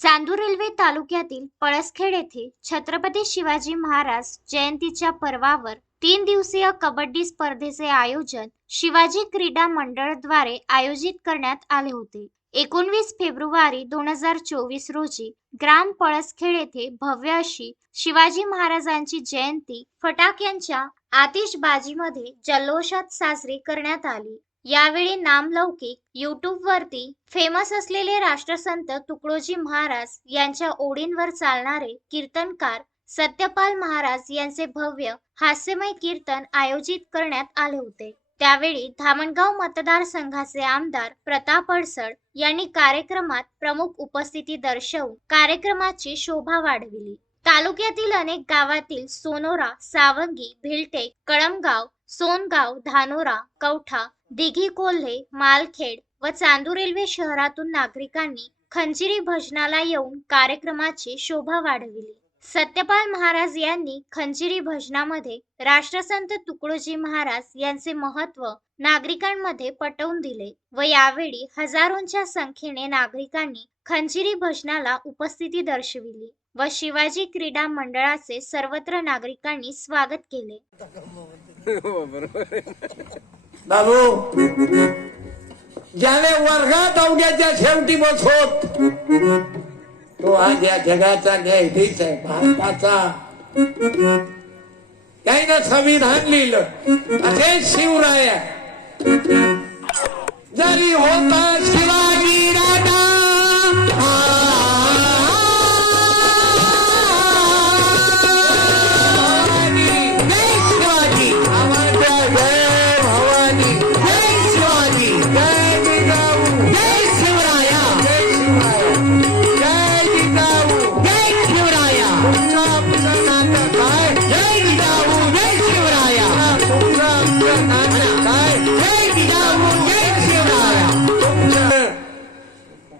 Chandur railway तालुक्यातील पळसखेड येथे छत्रपती शिवाजी महाराज जयंतीच्या पर्वावर तीन दिवसीय कबड्डी स्पर्धेचे आयोजन शिवाजी क्रीडा मंडळद्वारे आयोजित करण्यात आले होते. एकोणवीस फेब्रुवारी दोन हजार चोवीस रोजी ग्राम पळसखेड येथे भव्य अशी शिवाजी महाराजांची जयंती फटाक्यांच्या आतिषबाजीमध्ये जल्लोषात साजरी करण्यात आली. यावेळी नामलौकिक युट्यूबवरती फेमस असलेले राष्ट्रसंत तुकडोजी महाराज यांच्या ओढींवर चालणारे कीर्तनकार सत्यपाल महाराज यांचे भव्य हास्यमय कीर्तन आयोजित करण्यात आले होते. त्यावेळी धामणगाव मतदारसंघाचे आमदार प्रताप अडसड यांनी कार्यक्रमात प्रमुख उपस्थिती दर्शवून कार्यक्रमाची शोभा वाढविली. तालुक्यातील अनेक गावातील सोनोरा सावंगी भिलटेक कळमगाव सोनगाव धानोरा कवठा दिघी कोल्हे मालखेड व चांदूर रेल्वे शहरातून नागरिकांनी खंजिरी भजनाला येऊन कार्यक्रमाची शोभा वाढविली. सत्यपाल महाराज यांनी खंजिरी भजनामध्ये राष्ट्रसंत तुकडोजी महाराज यांचे महत्त्व नागरिकांमध्ये पटवून दिले व यावेळी हजारोंच्या संख्येने नागरिकांनी खंजिरी भजनाला उपस्थिती दर्शविली व शिवाजी क्रीडा मंडळाचे सर्वत्र नागरिकांनी स्वागत केले. हो, बाबू ज्याने वर्गात अवघ्याच्या शेवटी बसवत तो आज या जगाचा न्यायाधीश आहे भारताचा. त्यानं संविधान लिहिलं असे शिवराय जरी होता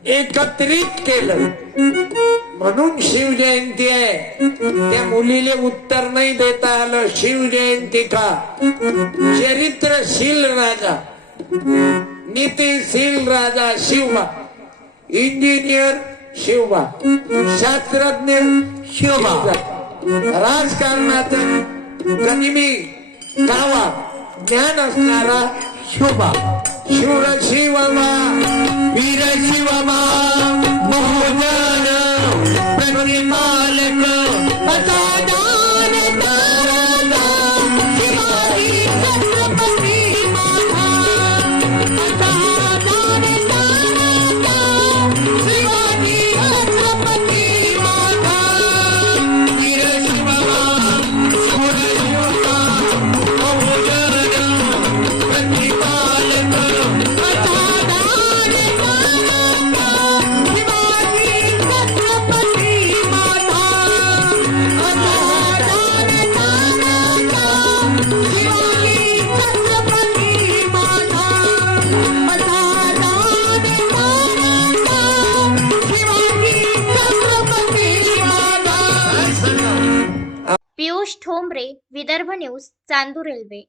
एकत्रित केलं. म्हणून शिवजयंती आहे. त्या मुलीले उत्तर नाही देता आलं. शिवजयंती का? चरित्रशील राजा. नीतिशील राजा शिवबा इंजिनियर शिवबा शास्त्रज्ञ शिवबा राजकारणात गनिमी गावा ज्ञान असणारा शिवबा शिव शिवमा वीर शिवमा महाराज ठोंबरे विदर्भ न्यूज चांदूर रेल्वे.